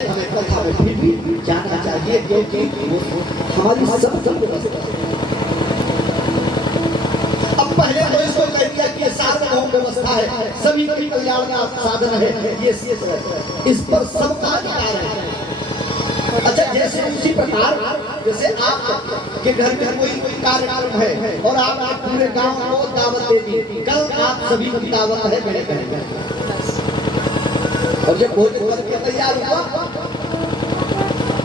हमें कथा में फिर भी जाना चाहिए क्योंकि वो हमारी सब व्यवस्था है। अब पहले तो इसको कह दिया कि ये सार्वभौम व्यवस्था है, सभी के कल्याण का साधन है, ये इस पर सबका अधिकार है। अच्छा, जैसे उसी प्रकार जैसे आप के घर में कोई कार्यक्रम है और आप पूरे गांव को दावत दे दी, कल आप सभी की दावत है मेरे घर में, और जब भोजन करके तैयार हुआ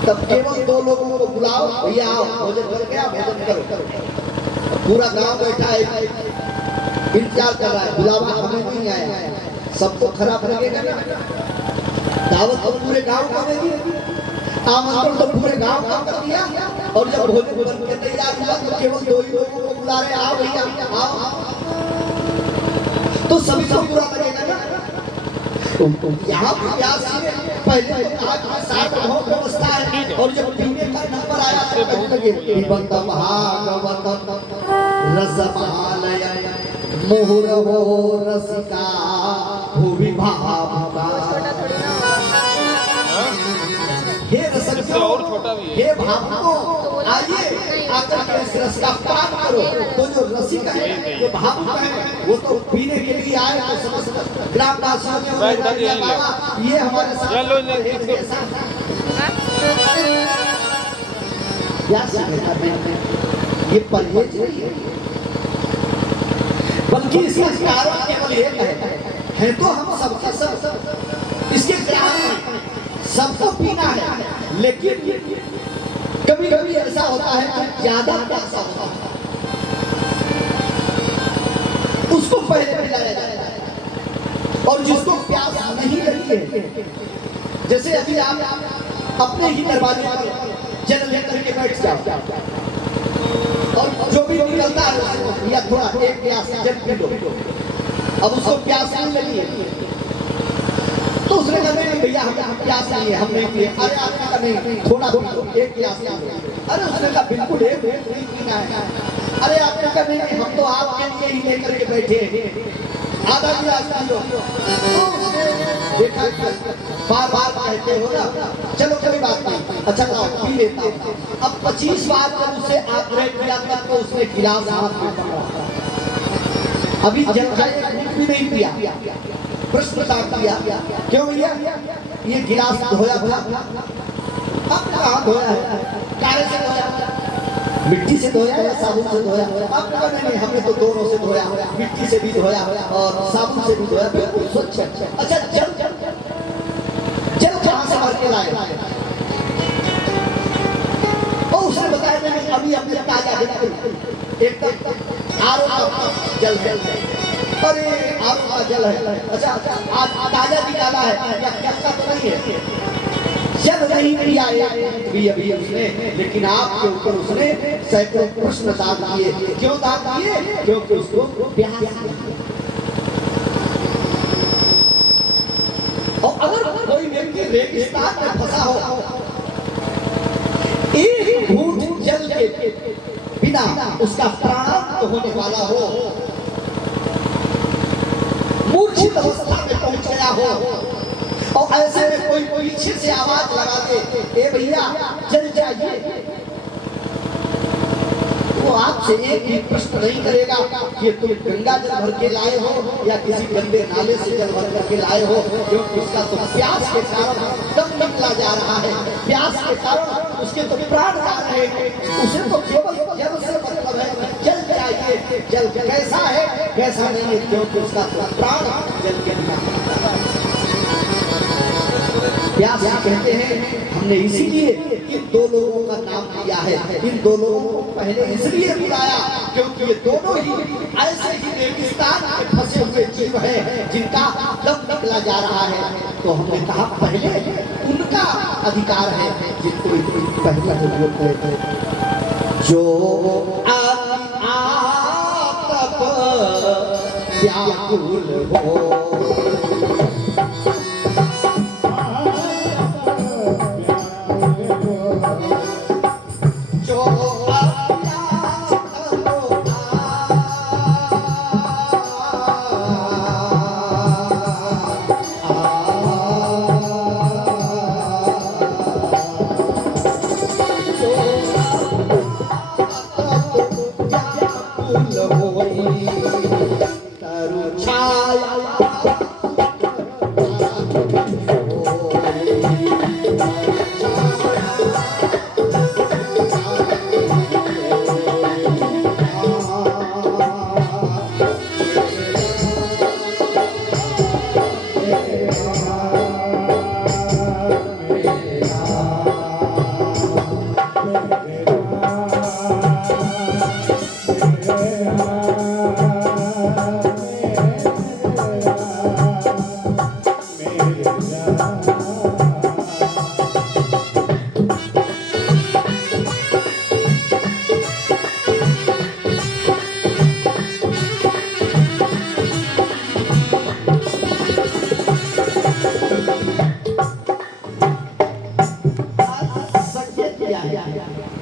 तब केवल 2 लोगों को बुलाओ, भैया आओ भोजन करके आओ, भोजन करो। पूरा गांव बैठा है इंतजार कर रहा है, बुलावा हमें नहीं आया, सबको खराब लगेगा ना। दावत तो पूरे गांव को देगी, आमंत्रण तो पूरे गांव का कर दिया, और जब भोजन करके तैयार हुआ तो केवल 2 ही लोगों को बुला रहे, आओ भैया आओ, तो सभी को बुरा लगेगा ना। यहाँ प्रयास पहले तो कहा कि सार्वभौम व्यवस्था है, और जब पीने का नंबर आया तो कहने लगे पिबत भागवत रसमालय मुहुरहो रसिका भुवि भावुका। हे रसिकों, हे भावुकों, आइए आकर के इस रस का पान करो। तो जो रसिक है, जो भावुक है, वो तो पीने के लिए आए, तो समस्त ग्रामवासियों ने बाबा ये हमारे साथ ये परहेज नहीं है, बल्कि इसका कारण केवल एक है तो हम सबके सब इसके ग्राहक सबको पीना है, लेकिन कभी कभी ऐसा होता है कि ज्यादा प्यासा होता है, उसको पहले पिलाया जाता है, और जिसको प्यास नहीं लगी है, जैसे अभी आप अपने ही दरवाजे पर जल लेकर के बैठ जाओ, और जो भी निकलता है या थोड़ा एक प्यास जल पी लो, अब उसको प्यास नहीं लगी है तो उसने कहा नहीं भैया हमें प्यास नहीं है, हम नहीं पिए। अरे आपने कहा नहीं थोड़ा एक प्यास नहीं, अरे उसने कहा बिल्कुल एक नहीं पीना है। अरे आपने कहा नहीं हम तो आपके लिए ही लेकर के बैठे, आधा गिलास पी लो। देखा बार बार कहते हो ना, चलो कोई बात नहीं, अच्छा लाओ पी लेता हूँ। अब 25 बार जब उसे आग्रह किया तब तो उसने गिलास हाथ में पकड़ा, अभी जल का एक घूंट भी नहीं पिया। प्रश्न किया क्यों भैया, ये गिलास धोया था, अब कहाँ धोया है, काले से धोया, मिट्टी से धोया या साबुन से धोया? अब नहीं, हमने तो दोनों से धोया, मिट्टी से भी धोया और साबुन से भी धोया, बिल्कुल स्वच्छ। अच्छा जल जल कहाँ से भर के लाए? और उसने बताया नहीं अभी हमने ताजा बिल्कुल एकदम आरो का जल है, अरे आरो का जल है। अच्छा आज ताजा निकाला है या क्या तो नहीं है, जब नहीं किया भी अभी उसने, लेकिन आपके ऊपर उसने सैकड़ों प्रश्न दाग किए। क्यों दाग किए? क्योंकि उसको प्यास। और अगर कोई व्यक्ति रेगिस्तान में फंसा हो, एक घूंट जल के बिना उसका प्राण होने वाला हो, मूर्छित अवस्था में पहुंच गया हो, और ऐसे में कोई पीछे से आवाज लगा दे ए भैया चल जाइए, वो आपसे एक भी प्रश्न नहीं करेगा कि तुम गंगा जल भर के लाए हो या किसी गंदे नाले से जल भर करके लाए हो, क्योंकि उसका तो प्यास के कारण दम निकला जा रहा है, प्यास के कारण उसके तो प्राण जा रहे हैं। उसे तो केवल जल से मतलब है, जल जाइए। जल कैसा है कैसा नहीं है, क्योंकि उसका प्राण जल के बिना। प्यास कहते हैं हमने इसीलिए इन 2 लोगों का नाम दिया है, इन 2 लोगों को पहले इसलिए बुलाया क्योंकि ये दोनों ही ऐसे ही रेगिस्तान में फंसे हुए जीव हैं जिनका दम निकला जा रहा है। तो हमने कहा पहले उनका अधिकार है जिनको पहले बोलते थे, जो आप व्याकुल हो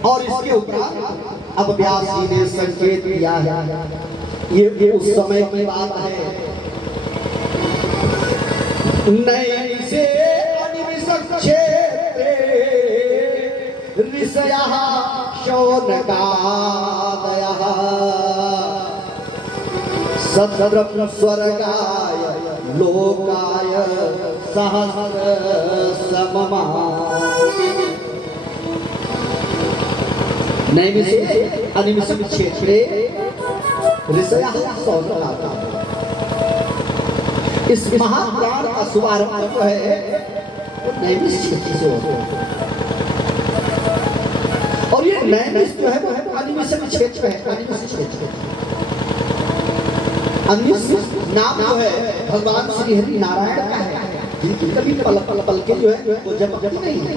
और इसके ऊपर अब व्यास जी ने संकेत किया है। ये उस समय की बात है। नई से अनिमिषक क्षेत्रे ऋषयः शौनकादयः सत्रम स्वर्गाय लोकाय सहस्र सममा। नैमिषे अनिमिषक क्षेत्रे ऋषयः शौनकादयः। इस महापुराण का शुभारंभ जो है वो नैमिष क्षेत्र से होता है। और ये नैमिष जो है वो अनिमिषक क्षेत्र है। अनिमिष क्षेत्र, अनिमिष नाम जो है भगवान श्री हरि नारायण का है, जिनकी कभी पल के जो है वो जब नहीं है।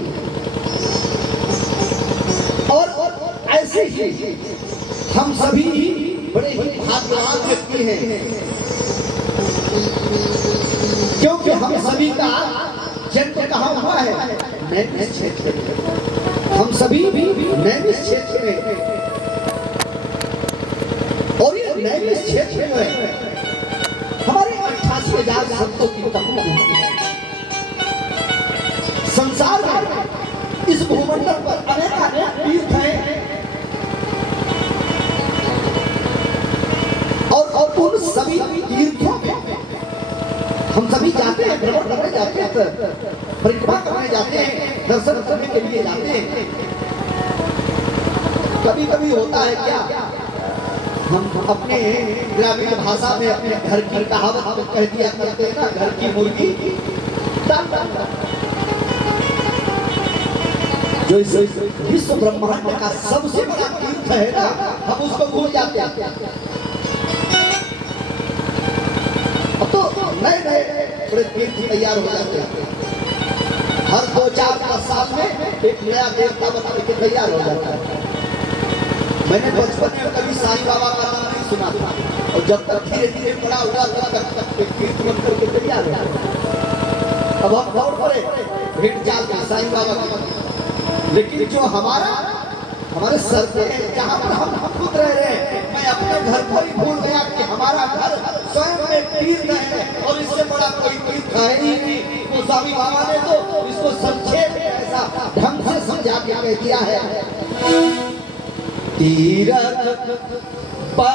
और ऐसे ही हम सभी बड़े ही भाग्यवान व्यक्ति हैं, क्योंकि हम सभी का जन्म कहाँ हुआ है? नैमिष क्षेत्र में। हम सभी भी नैमिष क्षेत्र में। और ये नैमिष क्षेत्र जो है हमारे 88,000 संतों की तपस्या। संसार में इस भूमंडल पर अनेक तीर्थ हैं और उन सभी तीर्थों में हम सभी जाते हैं, भ्रमण करने जाते हैं, परिक्रमा करने जाते हैं, दर्शन करने के लिए जाते हैं। कभी कभी होता है क्या, हम अपने ग्रामीण भाषा में अपने घर की कहावत कह दिया करते हैं ना, घर की मुर्गी दाल दाल। जो इस विश्व ब्रह्मांड का सबसे बड़ा तीर्थ है ना, हम उसको भूल जाते हैं। अब तो नए बड़े तीर्थ तैयार हो जाते हैं। हर 2-4 साल में एक नया देवता बना के तैयार हो जाता है। मैंने बचपन में कभी साईं बाबा का नाम नहीं सुना था, और जब तक धीरे धीरे बड़ा हुआ तब तक एक तीर्थ बन करके तैयार हो। अब हम दौड़ पड़े भेंट चाल के साईं बाबा की। लेकिन जो हमारे सर पे जहाँ पर हम खुद रह रहे हैं, मैं अपने घर को ही भूल गया कि हमारा घर स्वयं में तीर्थ है, और इससे बड़ा कोई तीर्थ है ही नहीं। तो स्वामी बाबा ने तो इसको संक्षेप में ऐसा ढंग से समझा के कह दिया है। तीरथ पर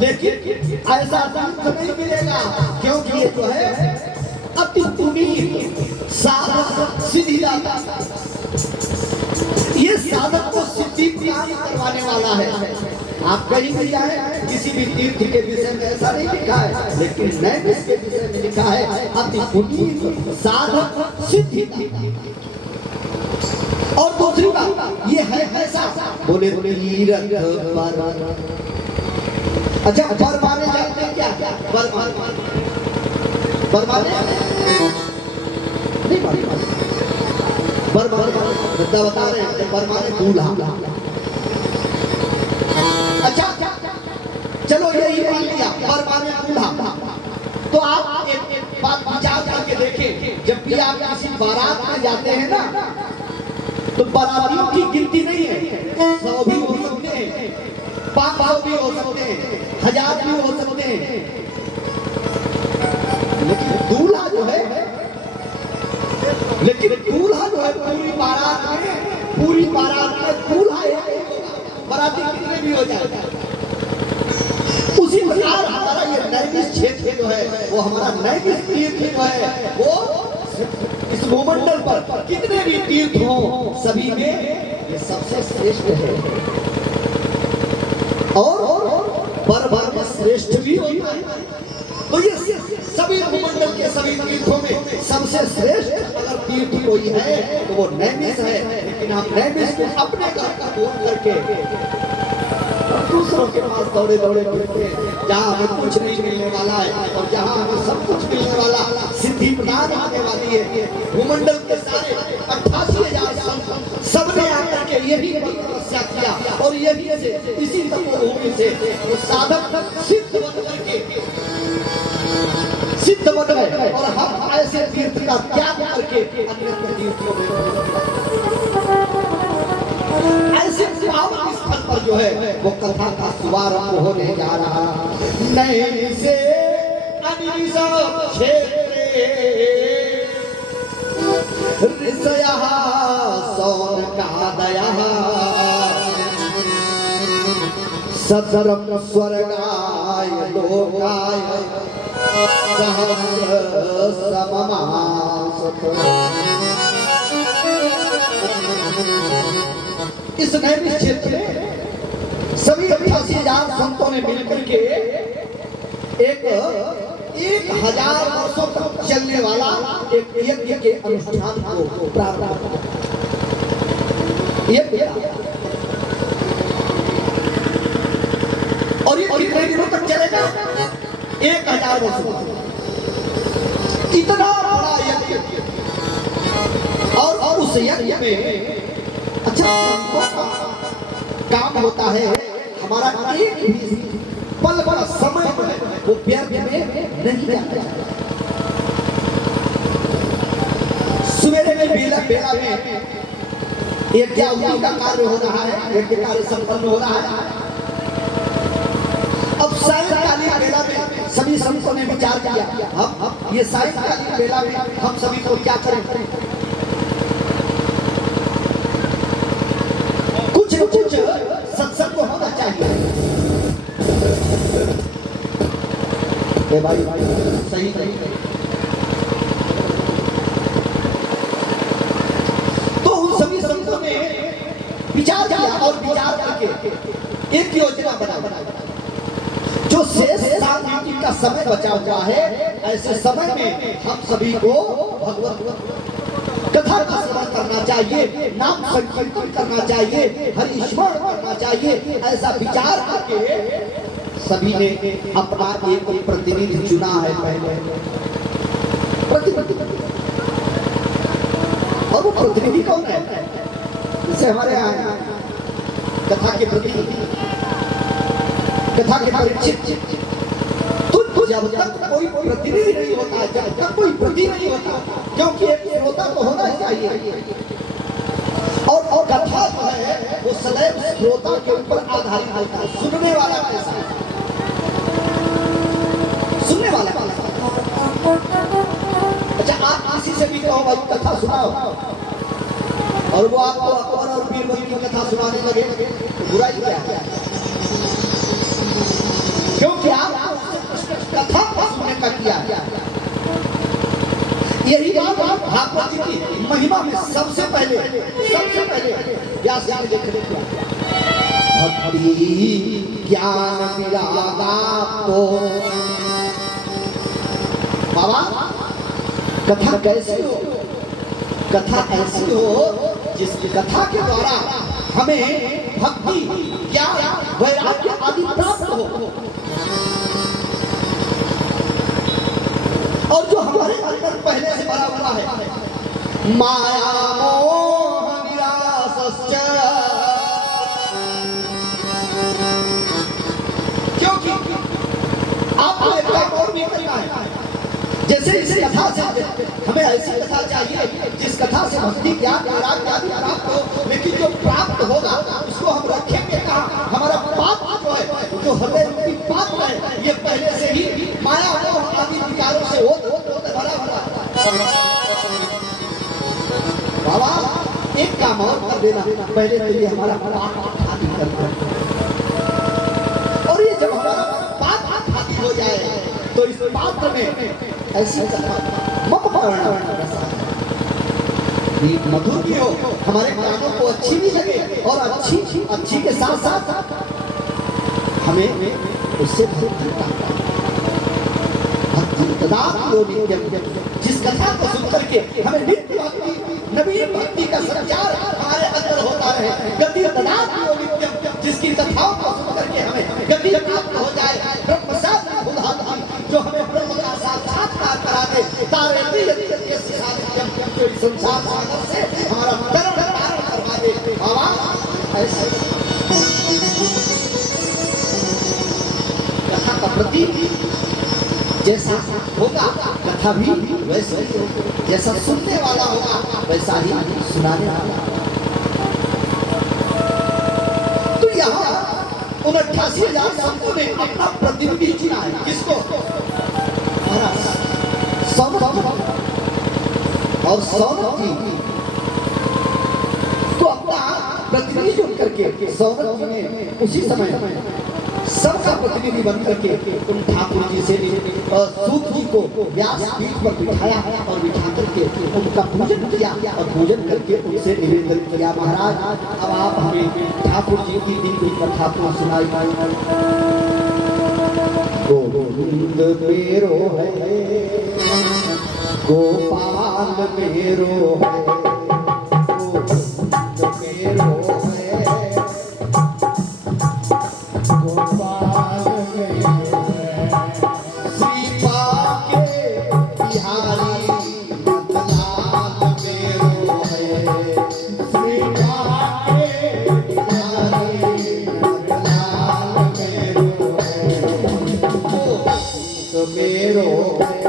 नैमिष ऐसा तीर्थ नहीं मिलेगा, क्योंकि ये जो है अति पुनीत साधक सिद्धिदाता, ये साधक को सिद्धि प्राप्त करवाने वाला है। आप कहीं भी जाए, किसी भी तीर्थ के विषय में ऐसा नहीं लिखा है, लेकिन नैमिष के विषय में लिखा है अति पुनीत साधक सिद्धिदाता। और दूसरी बात ये है ऐसा, बोले तीरथ पर। अच्छा, बर माने जाते हैं क्या? बर माने बर माने नहीं माने, बर माने बता रहे हैं, बर माने दूल्हा। अच्छा चलो यही मान लिया, बर माने दूल्हा। तो आप एक बात विचार करके देखें, जब भी आप किसी बारात में जाते हैं ना, तो बारातियों की गिनती नहीं है। 100 भी हो सकते हैं, 500 भी हो सकते हैं, 1000 भी हो सकते हैं, लेकिन दूल्हा जो है पूरी बारात में दूल्हा बाराती कितने भी हो जाए। उसी प्रकार हमारा ये नैमिष क्षेत्र जो है, वो हमारा नैमिष तीर्थ जो है, वो इस भूमंडल पर कितने भी तीर्थ हो, सभी में ये सबसे श्रेष्ठ है। और पर में श्रेष्ठ भी होता है। तो ये सभी भूमंडल के सभी तीर्थों में सबसे श्रेष्ठ अगर तीर्थ कोई है तो वो नैमिष है। लेकिन हम नैमिष को अपने घर का बोल करके दूसरों के पास दौड़े दौड़े फिरते, जहाँ हमें कुछ नहीं मिलने वाला है और जहाँ हमें सब कुछ मिलने वाला, सिद्धि प्रदान होने वाली है। भूमंडल के सारे 88,000 संत सबने आकर के यही तपस्या किया और यही से इसी तपोभूमि से वो साधक सिद्ध बन गए और हम ऐसे तीर्थ का त्याग करके अन्य तीर्थों में ऐसे पावन स्थल पर जो है वो कथा का शुभारंभ होने जा रहा। नैन से अनिशा क्षेत्रे ऋषयः सौनकादयः सतरं स्वर्गाय लोकाय सहस्र सममासत। इस नैमिष क्षेत्र में सभी 88,000 संतों ने मिलकर के एक 1000 वर्षों तक चलने वाला एक यज्ञ के अनुष्ठान को प्रारंभ किया। और ये कितने दिनों तक चलेगा? 1000 वर्षों। इतना बड़ा यज्ञ। और उस यज्ञ में अच्छा काम होता है। हमारा एक भी पल भर समय वो व्यर्थ में नहीं जाता। सवेरे में बेला में एक यज्ञ का कार्य हो रहा है, यज्ञ कार्य संपन्न हो रहा है। अब सायंकालीन बेला में सभी संतों ने विचार किया, हम ये सायंकालीन बेला में हम सभी को क्या करें? कुछ सत्संग होना चाहिए। भाई सही नहीं। तो उन सभी संतों ने विचार किया और विचार करके एक योजना बना। जो शेष सांख्यिकी का समय बचा हुआ है, ऐसे समय में हम सभी को भगवत कथा का श्रवण करना चाहिए, नाम संकीर्तन करना चाहिए, हरि स्मरण करना चाहिए। ऐसा विचार करके सभी ने अपना एक प्रतिनिधि चुना है पहले। और वो प्रतिनिधि कौन है? जैसे हमारे यहाँ कथा के प्रतिनिधि, कथा के परिचित। तो जब तक कोई प्रतिनिधि नहीं होता, जब तक कोई प्रति नहीं होता, क्योंकि एक श्रोता तो होना ही चाहिए। और कथा जो है वो सदैव श्रोता के ऊपर आधारित होता है। सुनने वाला कैसा? सुनने वाला अच्छा, आप किसी से भी कहो भाई कथा सुनाओ और वो आपको अकबर और बीरबल की कथा सुनाने लगे तो बुराई क्या है? क्योंकि आप कथा सुनने का किया। यही बात भागवत जी की महिमा में सबसे पहले व्यास जी ने लिखा, भक्ति ज्ञान विरागा तो बाबा कथा कैसी हो? कथा ऐसी हो जिसकी कथा के द्वारा हमें भक्ति ज्ञान वैराग्य आदि प्राप्त हो। और जो हमारे अंदर पहले से भरा हुआ है, माया मोह निरासश्च, क्योंकि आपको एक काम और भी करना है। जैसे इस कथा से हमें ऐसी कथा चाहिए जिस कथा से भक्ति ज्ञान वैराग्य आदि प्राप्त हो, लेकिन जो प्राप्त होगा उसको हम रखेंगे कहाँ? हमारा पाप जो है, जो हृदय रूपी पाप है, ये पहले से ही माया मोह आदि विकारों से होते भरा हुआ है। बाबा एक काम और कर देना, पहले तो ये हमारा पाप खाली कर दो। और ये जब हमारा पाप खाली हो जाए तो इस पात्र में ऐसी कथा मम कर्ण थोड़ी मधुर भी हो, हमारे कानों को अच्छी भी लगे और अच्छी के साथ साथ हमें उससे जिस कथा को सुन करके हमें नित्य भक्ति नवीन भक्ति का संचार हमारे अंदर होता रहे, गति जिसकी कथाओं को सुन करके हमें गति प्राप्त हो जाए, ब्रह्म जो हमें ब्रह्म का साक्षात्कार करा दे, संसार सागर से हमारा तरण तारण करवा दे। ऐसे कथा का प्रति जैसा होगा कथा भी वैसे ही होगा, जैसा सुनने वाला होगा वैसा ही सुनाने वाला। तो यहाँ 89,000 संतों ने अपना प्रतिनिधि चुना है, किसको? और सौनक जी तो अपना प्रतिनिधि चुन करके सौनक जी ने उसी समय सबका प्रतिनिधि बन करके उन ठाकुर जी से सूत जी को व्यास पीठ पर बिठाया और बिठा करके उनका पूजन किया और पूजन करके उनसे निवेदन किया, महाराज अब आप हमें ठाकुर जी की दी हुई कथा को सुनाई। गोविंद मेरो है, गोपाल मेरो है, गोविंद मेरो है, गोपाल मेरो है, श्रीपाद के बिहारी नंदलाल मेरो है, श्रीपाद के बिहारी नंदलाल मेरो है, गोविंद मेरो है,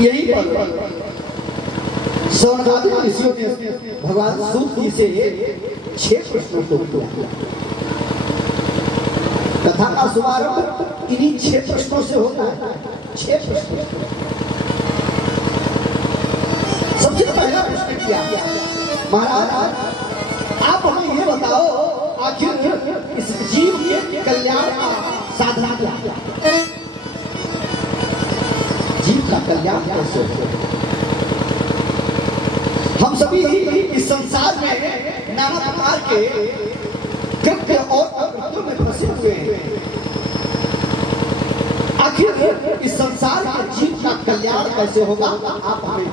यही पर सोनकादि ऋषियों ने भगवान सूत जी से 6 प्रश्नों को किया। कथा का शुभारंभ इन्हीं 6 प्रश्नों से होता है। 6 प्रश्नों। सबसे पहला प्रश्न किया, महाराज आप हमें ये बताओ आखिर इस जीव के कल्याण का साधना क्या है? जीव का कल्याण कैसे हो? हम सभी इस संसार में नाना प्रकार के कृत्य और अकृत्यों में फंसे हुए हैं। आखिर इस संसार के जीव का कल्याण कैसे होगा, आप हमें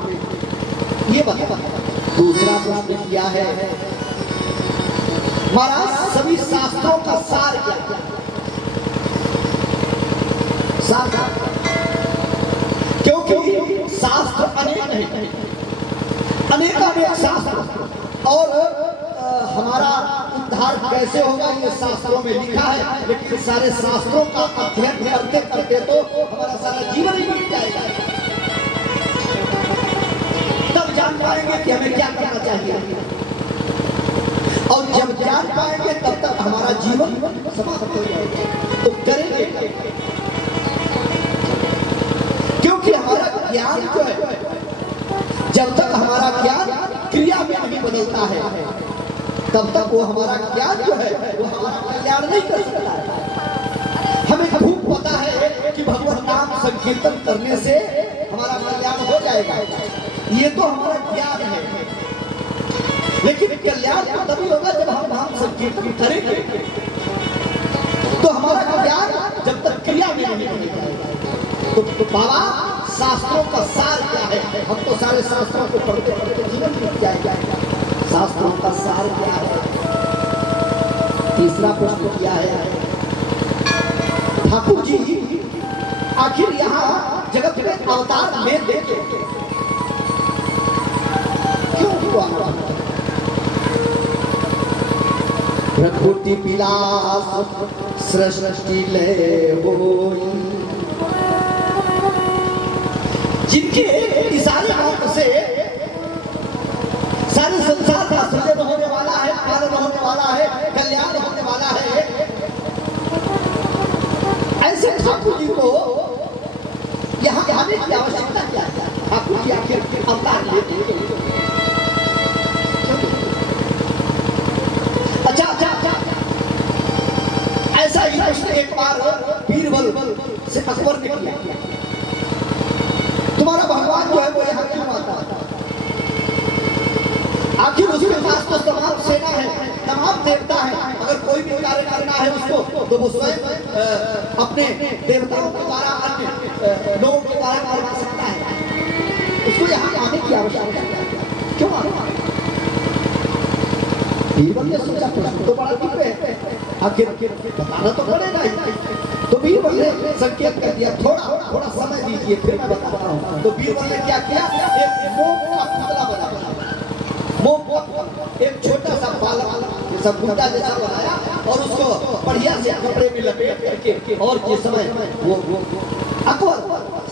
ये बताओ। दूसरा प्रश्न किया है, महाराज सभी शास्त्रों का सार क्या है? सार, क्योंकि शास्त्र अनेक नहीं, अनेक शास्त्र और हमारा उद्धार कैसे होगा ये शास्त्रों में लिखा है, लेकिन सारे शास्त्रों का अध्ययन करते करते तो हमारा सारा जीवन ही बीत जाएगा। तब जान पाएंगे कि हमें क्या करना चाहिए, और जब जान पाएंगे तब तक हमारा जीवन समाप्त हो जाएगा। तो करेंगे क्योंकि हमारा ज्ञान जो है, जब तक हमारा ज्ञान क्रिया में नहीं बदलता है तब तक वो हमारा ज्ञान जो है वो हमारा कल्याण नहीं कर सकता है। हमें खूब पता है कि भगवान नाम संकीर्तन करने से हमारा कल्याण हो जाएगा, ये तो हमारा ज्ञान है। लेकिन कल्याण तभी होगा जब हम नाम संकीर्तन करेंगे, तो हमारा ज्ञान जब तक क्रिया में नहीं बदलेगा। तो बाबा शास्त्रों का सार क्या है? हम तो सारे शास्त्रों को पढ़ते पढ़ते जीवन बीत जाएगा। शास्त्रों का सार क्या है? तीसरा प्रश्न किया है, ठाकुर जी आखिर यहाँ जगत में अवतार ले देते क्यों हुआ? प्रकृति विलास सृष्टि लय होई, जिनके इशारे मात्र से सारे संसार का सृजन होने वाला है, पालन होने वाला है, कल्याण होने वाला है, ऐसे ठाकुर जी को यहाँ आने की आवश्यकता क्या है? ठाकुर जी आखिर अवतार लेते हैं। अच्छा, ऐसा ही प्रश्न एक बार बीरबल से अकबर ने किया, तुम्हारा भगवान जो है वो यहाँ क्यों आता है? आखिर उसके पास तो तमाम सेना है, तमाम देवता है, अगर कोई भी कार्य करना है उसको तो वो स्वयं अपने देवताओं के द्वारा, अन्य लोगों के द्वारा करवा सकता है। उसको यहाँ आने की आवश्यकता क्यों आना? बीरबल ने सोचा प्रश्न तो बड़ा ठीक है, आखिर बताना तो पड़ेगा ही। तो बीरबल ने संकेत कर दिया, थोड़ा समय दीजिए फिर मैं बताता हूँ। तो बीरबल ने क्या किया, एक मोम का पुतला बनाया, एक छोटा सा बालक जैसा गुड्डा जैसा बनाया और उसको बढ़िया से कपड़े में लपेट करके, और जिस समय वो अकबर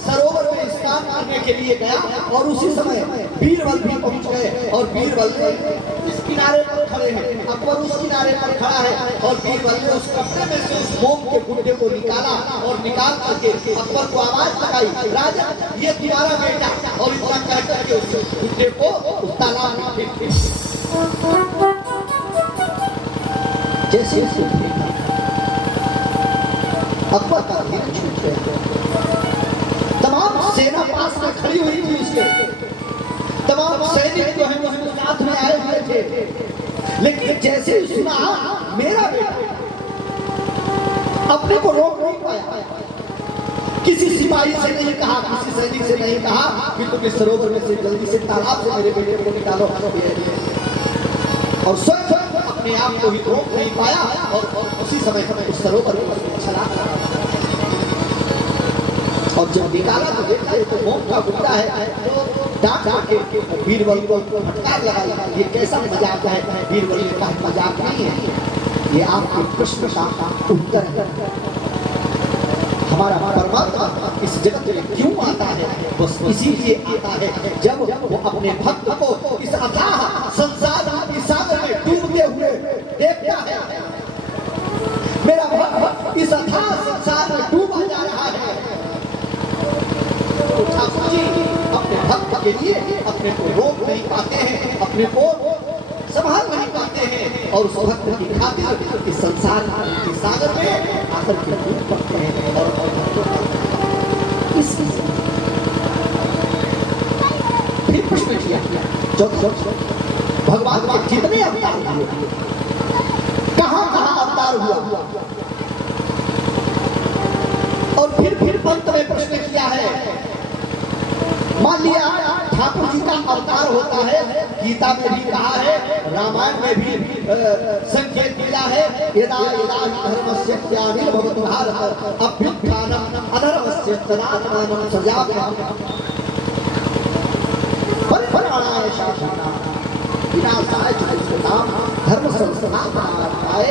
सरोवर में स्नान करने के लिए गया और उसी समय बीरबल भी पहुंच गए, और बीरबल ने इस किनारे पर खड़े हैं, अकबर उस किनारे पर खड़ा है, और बीरबल ने उस कपड़े में से उस मोम के गुड्डे को निकाला और निकाल करके अकबर को आवाज लगाई, राजा ये तुम्हारा बेटा, और इतना कह करके उस गुड्डे को उस तालाब में फेंक दिया। जैसे अकबर का ध्यान छूट गया, तमाम सेना पास में खड़ी हुई थी, उसके तमाम सैनिक जो है उसके साथ में आए हुए थे, लेकिन जैसे ही सुना मेरा बेटा, अपने को रोक नहीं पाया। किसी सिपाही से नहीं कहा, किसी सैनिक से नहीं कहा कि तुम इस सरोवर में से जल्दी से तालाब से मेरे बेटे को निकालो, और स्वयं अपने आप को ही रोक नहीं पाया, और उसी समय उस सरोवर में चला। और जब निकाला तो देखा ये तो मोम का गुड्डा है, तो डांट के बीरबल को फटकार लगा, ये कैसा मजाक है? बीरबल ने कहा मजाक नहीं है, ये आपके प्रश्न का उत्तर है। हमारा परमात्मा इस जगत में क्यों आता है? बस इसीलिए आता है जब वो अपने भक्त को इस अथाह संसार के सागर में डूबते हुए देखता है। मेरा भक्त इस अथाह संसार में डूबा जा रहा है, तो ठाकुर जी अपने भक्त के लिए अपने को रोक नहीं पाते हैं, अपने को संभाल नहीं पाते हैं, और उस भक्त की खातिर इस संसार के सागर में आकर के डूब पड़ते हैं। और फिर प्रश्न किया भगवान के कितने अवतार हुए, कहां कहां अवतार हुआ, और फिर अंत में प्रश्न किया है। मान लिया ठाकुर जी का अवतार होता है, गीता में भी कहा है, रामायण में भी संकेत दिया है, यदा यदा धर्मस्य ग्लानिर्भवति भारत अभ्युत्थानम् अधर्मस्य तदात्मानं सृजाम्यहम् परित्राणाय शासनाय विनाशाय च दुष्कृताम् धर्म संस्थापनाय।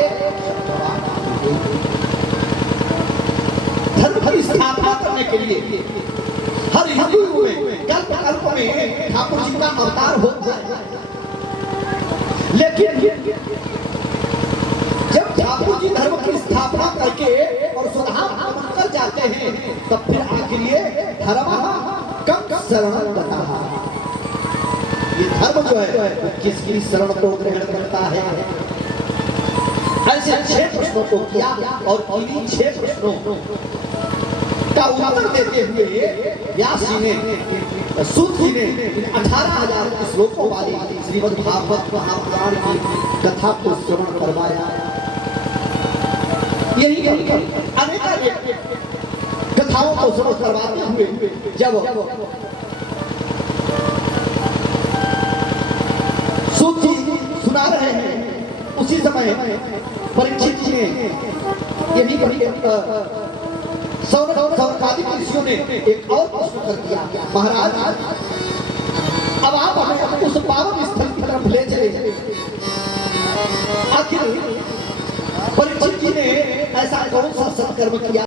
धर्म की स्थापना करने के लिए हर युग में कल्प कल्प में ठाकुर जी का अवतार होता है, लेकिन जब ठाकुर जी धर्म की स्थापना करके और सुधार कर जाते हैं, तब फिर आखिर ये धर्म कम शरण करता है। ये धर्म जो है किसकी शरण को ग्रहण करता है? ऐसे 6 प्रश्नों को किया, और इन्हीं 6 प्रश्नों का उत्तर देते हुए व्यास जी ने, सूत जी ने 18,000 श्लोकों वाली श्रीमद् भागवत महापुराण की कथा को श्रवण करवाया। यही अनेक कथाओं को श्रवण करवाते हुए जब सूत जी सुना रहे हैं, उसी समय परीक्षित जी ने यही सौनकादि ऋषियों ने एक और प्रश्न कर दिया, महाराज अब आप हमें उस पावन स्थल की तरफ ले चले। आखिर परीक्षित जी ने ऐसा कौन सा सत्कर्म किया